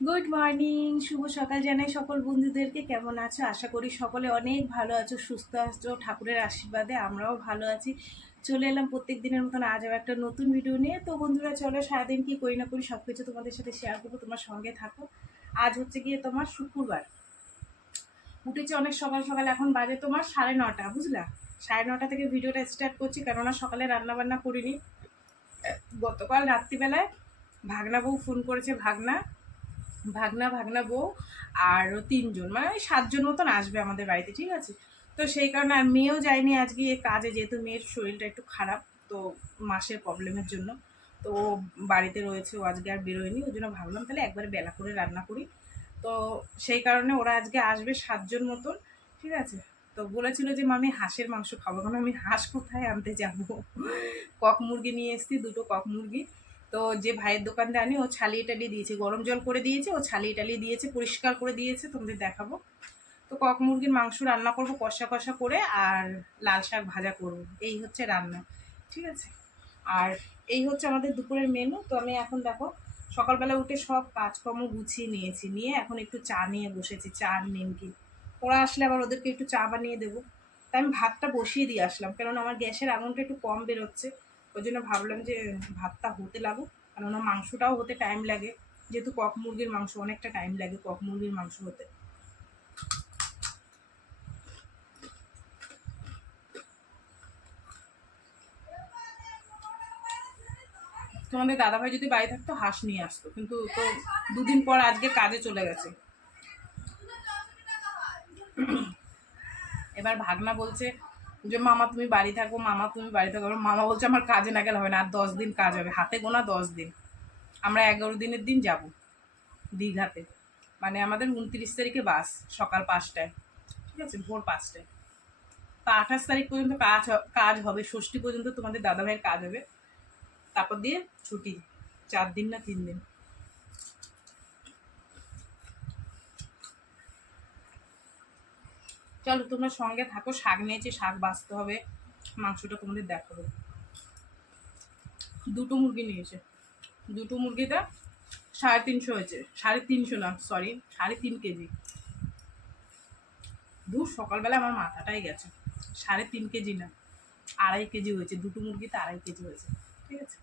Good morning, শুভ সকাল জানাই সকল বন্ধুদেরকে। কেমন আছো? আশা করি সকলে অনেক ভালো আছো, সুস্থ আছো। ঠাকুরের আশীর্বাদে আমরাও ভালো আছি। চলে এলাম প্রত্যেক দিনের মতন আজও একটা নতুন ভিডিও নিয়ে। তো বন্ধুরা, চলো সারাদিন কি করি না করি সব কিছু তোমাদের সাথে শেয়ার করবো, তোমার সঙ্গে থাকো। আজ হচ্ছে গিয়ে তোমার শুক্রবার। উঠেছি অনেক সকাল সকাল, এখন বাজে তোমার 9:30, বুঝলা? 9:30 থেকে ভিডিওটা স্টার্ট করছি, কেননা সকালে রান্নাবান্না করিনি। গতকাল রাত্রিবেলায় ভাগনা বউ ফোন করেছে। ভাগনা ভাগনা ভাগনা বউ আর 3 জন, মানে ওই 7 জন মতন আসবে আমাদের বাড়িতে, ঠিক আছে? তো সেই কারণে আর মেয়েও যায়নি আজকে কাজে, যেহেতু মেয়ের শরীরটা একটু খারাপ, তো মাসের প্রবলেমের জন্য। তো ও বাড়িতে রয়েছে, ও আজকে আর বেরোয়নি। ওই জন্য ভাবলাম তাহলে একবারে বেলা করে রান্না করি। তো সেই কারণে ওরা আজকে আসবে 7 জন মতন, ঠিক আছে? তো বলেছিল যে মামি হাঁসের মাংস খাবো, কারণ আমি হাঁস কোথায় আনতে যাবো? কক মুরগি নিয়ে এসেছি, 2টো কক মুরগি। তো যে ভাইয়ের দোকান থেকে আনি, ও ছালিয়ে টালিয়ে দিয়েছে, গরম জল করে দিয়েছে, ও ছালিয়ে টালিয়ে দিয়েছে, পরিষ্কার করে দিয়েছে, তোমাদের দেখাবো। তো কক মুরগির মাংস রান্না করব কষা কষা করে, আর লাল শাক ভাজা করব। এই হচ্ছে রান্না, ঠিক আছে? আর এই হচ্ছে আমাদের দুপুরের মেনু। তো আমি এখন দেখো সকালবেলা উঠে সব কাজকর্ম গুছিয়ে নিয়েছি, নিয়ে এখন একটু চা নিয়ে বসেছি, চা আর নিমকি। ওরা আসলে আবার ওদেরকে একটু চা বানিয়ে দেবো। তাই আমি ভাতটা বসিয়ে দিয়ে আসলাম, কেননা আমার গ্যাসের আগুনটা একটু কম বেরোচ্ছে। ওই জন্য ভাবলাম যে ভাতটা হতে লাগুক, কেননা মাংসটাও হতে টাইম লাগে। যেহেতু কক মুরগির মাংস, অনেকটা টাইম লাগে কক মুরগির মাংস হতে। তোমাদের দাদাভাই যদি বাড়ি থাকতো হাঁস নিয়ে আসতো, কিন্তু তো 2 দিন পর আজকে কাজে চলে গেছে। এবার ভাগনা বলছে যে মামা তুমি বাড়ি থাকো, মামা তুমি বাড়ি থাকো। মামা বলছে আমার কাজে না গেলে হবে না, আর 10 দিন কাজ হবে, হাতে গোনা 10 দিন। আমরা 11 দিনের দিন যাব দীঘাতে। মানে আমাদের 29 তারিখে বাস, সকাল 5টায়, ঠিক আছে? ভোর 5টায়। তা 28 তারিখ পর্যন্ত কাজ হবে, ষষ্ঠী পর্যন্ত তোমাদের দাদাভাইয়ের কাজ হবে, তারপর দিয়ে ছুটি। 4 দিন না 3 দিন। চলো তোমরা সঙ্গে থাকো। শাক নিয়েছি, শাক বাছতে হবে, মাংসটা তোমাদের দেখাবো। 2টো মুরগি নিয়েছে, 2টো মুরগিটা 350 হয়েছে। 350 না, সরি, 3.5 কেজি। সকালবেলা আমার মাথাটাই গেছে। 3.5 কেজি না, 2.5 কেজি হয়েছে। 2টো মুরগিতে 2.5 কেজি হয়েছে, ঠিক আছে?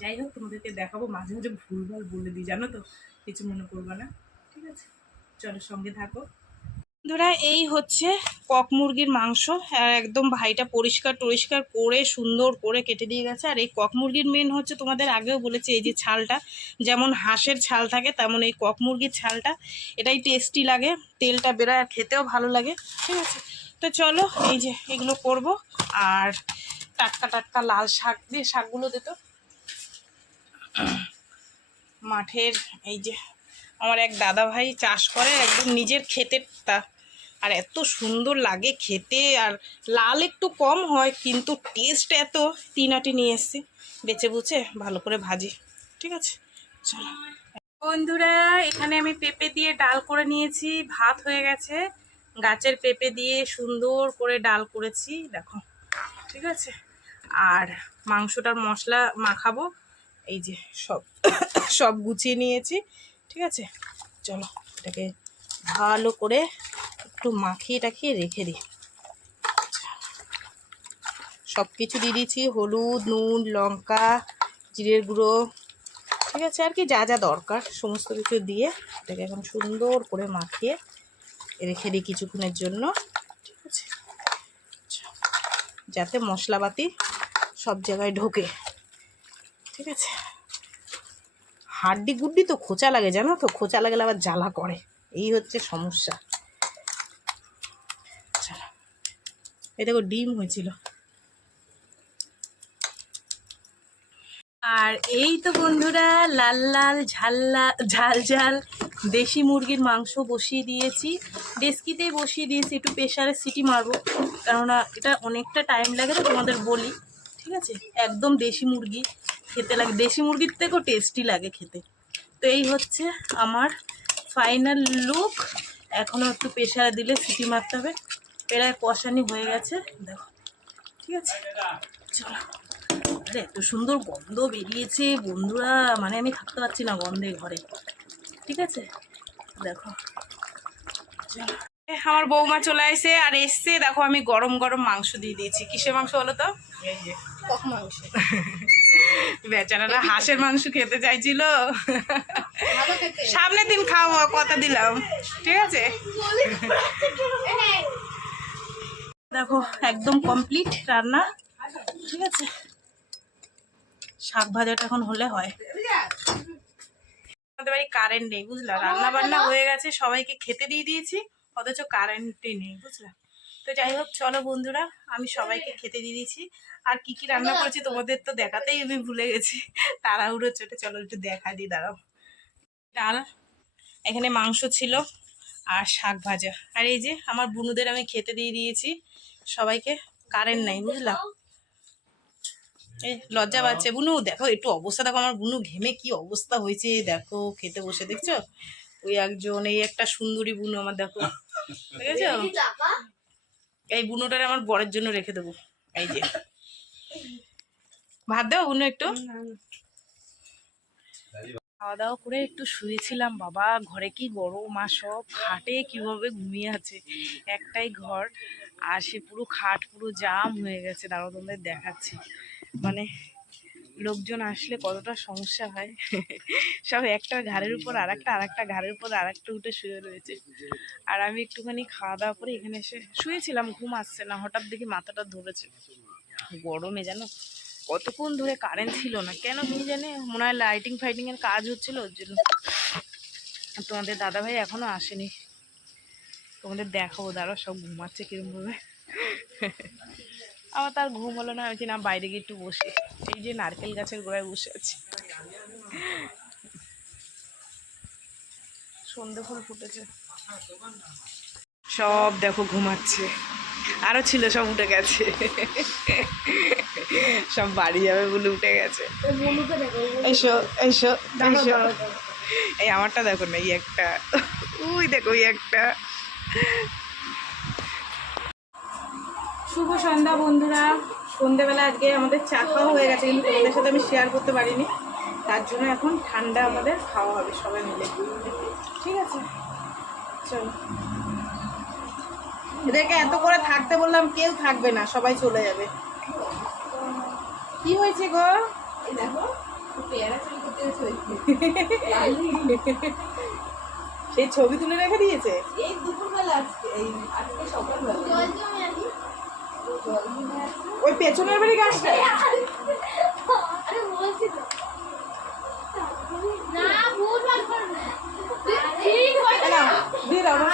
যাই হোক, তোমাদেরকে দেখাবো। মাঝে মাঝে ভুলভাল বলে দিই, জানো তো, কিছু মনে করবে না, ঠিক আছে? চলো সঙ্গে থাকো। বন্ধুরা, এই হচ্ছে কক মুরগির মাংস। আর একদম ভাইটা পরিষ্কার টরিষ্কার করে সুন্দর করে কেটে দিয়ে গেছে। আর এই কক মুরগির মেন হচ্ছে, তোমাদের আগেও বলেছি, এই যে ছালটা, যেমন হাঁসের ছাল থাকে তেমন এই কক মুরগির ছালটা, এটাই টেস্টি লাগে, তেলটা বেরোয় আর খেতেও ভালো লাগে, ঠিক আছে? তো চলো, এই যে এগুলো করব। আর টাটকা টাটকা লাল শাক দিয়ে, শাকগুলো দিত মাঠের। এই যে আমার এক দাদা ভাই চাষ করে, একদম নিজের ক্ষেতেরটা। আর এত সুন্দর লাগে খেতে, আর লাল একটু কম হয়, কিন্তু টেস্ট এত। 3 আটি নিয়ে এসছি, বেছে বুঝে ভালো করে ভাজি, ঠিক আছে? চলো বন্ধুরা, এখানে আমি পেঁপে দিয়ে ডাল করে নিয়েছি, ভাত হয়ে গেছে। গাছের পেঁপে দিয়ে সুন্দর করে ডাল করেছি, দেখো, ঠিক আছে? আর মাংসটার মশলা মাখাবো, এই যে সব সব গুছিয়ে নিয়েছি, ঠিক আছে? চলো এটাকে ভালো করে একটু মাখিয়ে টাখিয়ে রেখে দিই। সব কিছু দিয়ে দিয়েছি, হলুদ, নুন, লঙ্কা, জিরের গুঁড়ো, ঠিক আছে? আর কি যা যা দরকার সমস্ত কিছু দিয়ে এটাকে এখন সুন্দর করে মাখিয়ে রেখে দিই কিছুক্ষণের জন্য, ঠিক আছে? যাতে মশলাপাতি সব জায়গায় ঢোকে, ঠিক আছে? হাড্ডি গুড্ডি তো খোঁচা লাগে, জানো তো, খোঁচা লাগলে আবার জ্বালা করে, এই হচ্ছে সমস্যা। চলো, এই দেখো ডিম হয়েছিল। আর এই তো বন্ধুরা, লাল লাল ঝাল ঝাল দেশি মুরগির মাংস বসিয়ে দিয়েছি। ডেস্কিতেই বসিয়ে দিয়েছি, একটু প্রেশারে সিটি মারবো, কেননা এটা অনেকটা টাইম লাগে, তো তোমাদের বলি, ঠিক আছে? একদম দেশি মুরগি খেতে লাগে, দেশি মুরগির থেকেও টেস্টি লাগে খেতে। তো এই হচ্ছে আমার ফাইনাল লুক। এখনও একটু প্রেশারে দিলে সিটি মারতে হবে। প্রায় কষানি হয়ে গেছে, দেখো, ঠিক আছে? চলো আরে এত সুন্দর গন্ধ বেরিয়েছে বন্ধুরা, মানে আমি থাকতে পারছি না গন্ধে ঘরে। ঠিক আছে, দেখো আমার বৌমা চলে আসে আর এসছে। দেখো আমি গরম গরম মাংস দিয়ে দিয়েছি। কিসের মাংস বলো তো? কক মাংস। বেচারারা হাঁসের মাংস খেতে চাইছিল, সামনের দিন খাওয়া কথা দিলাম। ঠিক আছে, দেখো একদম কমপ্লিট রান্না। ঠিক আছে, শাক ভাজাটা এখন হলে হয়। আমাদের বাড়ি কারেন্ট নেই বুঝলা, রান্না বান্না হয়ে গেছে, সবাইকে খেতে দিয়ে দিয়েছি, অথচ কারেন্টই নেই বুঝলা। তো যাই হোক চলো বন্ধুরা, আমি সবাইকে খেতে দিয়ে দিয়েছি। আর কি কি রান্না করেছি তোমাদের তো দেখাতেই আমি ভুলে গেছি, তাড়াহুড়ো চোটে। চলো একটু দেখা দিই, দাঁড়াও। ডাল, এখানে মাংস ছিল, আর শাক ভাজা। আর এই যে আমার বুনুদের আমি খেতে দিয়ে দিয়েছি সবাইকে। কারেন্ট নাই বুঝলা, এই লজ্জা পাচ্ছে বুনু। দেখো একটু অবস্থা দেখো, আমার বুনু ঘেমে কি অবস্থা হয়েছে দেখো, খেতে বসে দেখছো। ওই একজন, এই একটা সুন্দরী বুনু আমার, দেখো দেখেছো। এই বুনুটারে আমার বরের জন্য রেখে দেবো। এই যে ভাত দেবো বুনু একটু। খাওয়া দাওয়া করে একটু শুয়েছিলাম। বাবা ঘরে কি গরম, আর সব খাটে কিভাবে ঘুমিয়ে আছে। একটাই ঘর, আর সে পুরো খাট পুরো জাম হয়ে গেছে। দাঁড়াও তোমাদের দেখাচ্ছি, মানে লোকজন আসলে কতটা সমস্যা হয়। সব একটা ঘাড়ের উপর আর একটা, আর একটা ঘাড়ের উপর আর একটা উঠে শুয়ে রয়েছে। আর আমি একটুখানি খাওয়া দাওয়া করে এখানে এসে শুয়েছিলাম, ঘুম আসছে না, হঠাৎ দেখি মাথাটা ধরেছে। গরমে জানো কতক্ষণ ধরে কারেন্ট ছিল না, কেন কি জানে, মনে হয় লাইটিং ফাইটিং এর কাজ হচ্ছিল ওর জন্য। তোমাদের দাদাভাই এখনো আসেনি, তোমাদের দেখাবো, দাঁড়াও। সব ঘুমাচ্ছে কিরম ভাবে। আমার তার ঘুম হলো না, হয়েছে না বাইরে গিয়ে একটু বসে। এই যে নারকেল গাছের গোড়ায় বসে আছি, সন্ধে ফুল ফুটেছে। সব দেখো ঘুমাচ্ছে, আরো ছিল সব উঠে গেছে। সব বাড়ি যাবে বলে উঠে গেছে। এসো এসো এসো, এই আমারটা দেখো না, এই একটা, ওই দেখো ওই একটা। শুভ সন্ধ্যা বন্ধুরা। সন্ধ্যেবেলা আজকে আমাদের চা খাওয়া হয়ে গেছে, কিন্তু তোমাদের সাথে আমি শেয়ার করতে পারিনি। তার জন্য এখন ঠান্ডা আমাদের খাওয়া হবে সবাই মিলে। ঠিক আছে, চলো। এদেরকে এত করে থাকতে বললাম, কেউ থাকবে না, সবাই চলে যাবে। কি হয়েছে গো? সেই ছবি তুলে রেখে দিয়েছে এই দুপুরবেলা, আজকে সকালবেলা। ওই পেছনের বাড়ি গাছটা দিয়ে দাও না।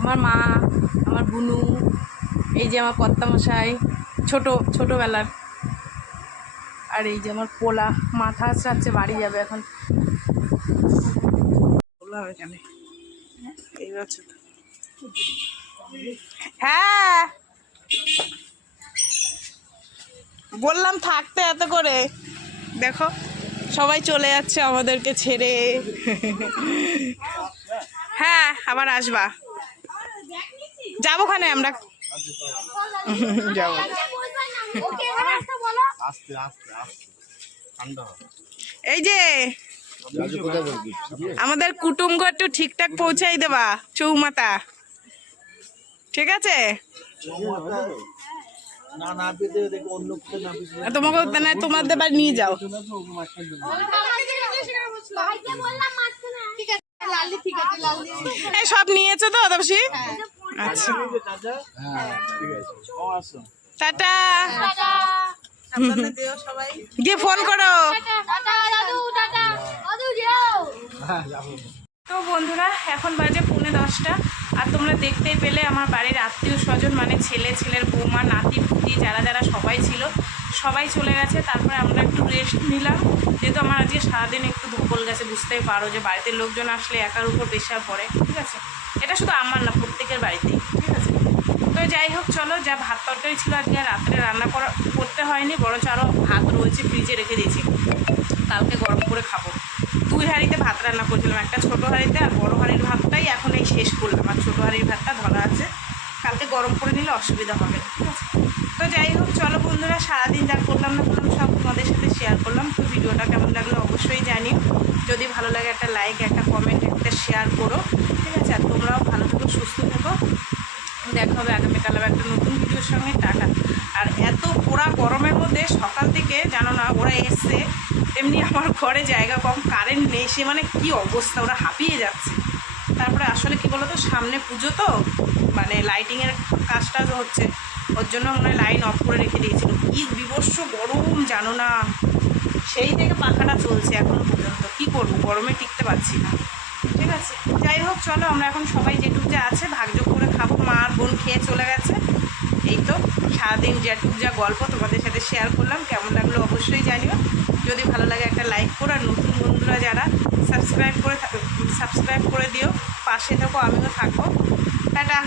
আমার মা, আমার বুনু, এই যে আমার কর্তামশাই ছোটোবেলার, আর এই যে আমার পোলা মাথা আসছে, বাড়ি যাবে এখন। পোলা হবে কেন এই বছর? হ্যাঁ বললাম থাকতে এত করে, দেখো সবাই চলে যাচ্ছে আমাদেরকে ছেড়ে। হ্যাঁ আবার আসবা, যাবোখানে আমরা, যাবো। এই যে আমাদের কুটুম্ব একটু ঠিকঠাক পৌঁছাই দেবা চৌমাথা, ঠিক আছে? তোমাকে তোমাদের বাড়ি নিয়ে যাও। এই সব নিয়েছো তো তপসি? আচ্ছা টাটা, গিয়ে ফোন করো। তো বন্ধুরা এখন বাজে 9:45, আর তোমরা দেখতেই পেলে আমার বাড়ির আত্মীয় স্বজন মানে ছেলের বৌমা নাতি পুতি যারা যারা সবাই ছিল, সবাই চলে গেছে। তারপরে আমরা একটু রেস্ট নিলাম, যেহেতু আমার আজকে সারাদিন একটু ধকল গেছে। বুঝতেই পারো যে বাড়িতে লোকজন আসলে একার উপর প্রেশার পড়ে, ঠিক আছে। এটা শুধু আমার না, প্রত্যেকের বাড়িতেই, ঠিক আছে। তো যাই হোক, চলো, যা ভাত তরকারি ছিল আজকে রাত্রে রান্না করতে হয়নি, বরঞ্চ আরও ভাত রয়েছে, ফ্রিজে রেখে দিয়েছি, কালকে গরম করে খাবো। 2 হাঁড়িতে ভাত রান্না করছিলাম, একটা ছোটো হাঁড়িতে, আর বড়ো হাঁড়ির ভাতটাই এখন এই শেষ করলাম। আর ছোটো হাঁড়ির ভাতটা ধরা আছে, কালকে গরম করে নিলে অসুবিধা হবে, ঠিক আছে। তো যাই হোক, চলো বন্ধুরা, সারাদিন যা করলাম না করলাম সব তোমাদের সাথে শেয়ার করলাম। তো ভিডিওটা কেমন লাগলো অবশ্যই জানিও। যদি ভালো লাগে একটা লাইক, একটা কমেন্ট, একটা শেয়ার করো, ঠিক আছে। আর তোমরাও ভালো থেকো, সুস্থ থেকো। দেখা হবে আগামীকাল একটা নতুন ভিডিওর সঙ্গে। টাটা। আর এত পোড়া গরমের মধ্যে সকাল থেকে জানো না, ওরা এসছে, এমনি আমার ঘরে জায়গা কম, কারেন্ট নেই, সে মানে কী অবস্থা, ওরা হাঁপিয়ে যাচ্ছে। তারপরে আসলে কী বলো তো, সামনে পুজো তো, মানে লাইটিংয়ের কাজটা হচ্ছে, ওর জন্য মনে হয় লাইন অফ করে রেখে দিয়েছিল। কী বিভৎস গরম জানো না, সেই থেকে পাখাটা চলছে এখনও পর্যন্ত। কী করবো, গরমে টিকতে পারছি না, ঠিক আছে। যাই হোক, চলো, আমরা এখন সবাই যেটুক যা আছে ভাগযোগ করে খাবো। মা আর বোন খেয়ে চলে গেছে। এই তো সারাদিন যেটুক যা গল্প তোমাদের সাথে শেয়ার করলাম, কেমন লাগলো অবশ্যই জানিও। যদি ভালো লাগে একটা লাইক করো, আর নতুন বন্ধুরা যারা সাবস্ক্রাইব করে দিও, পাশে থাকো, আমিও থাকবো। টাটা।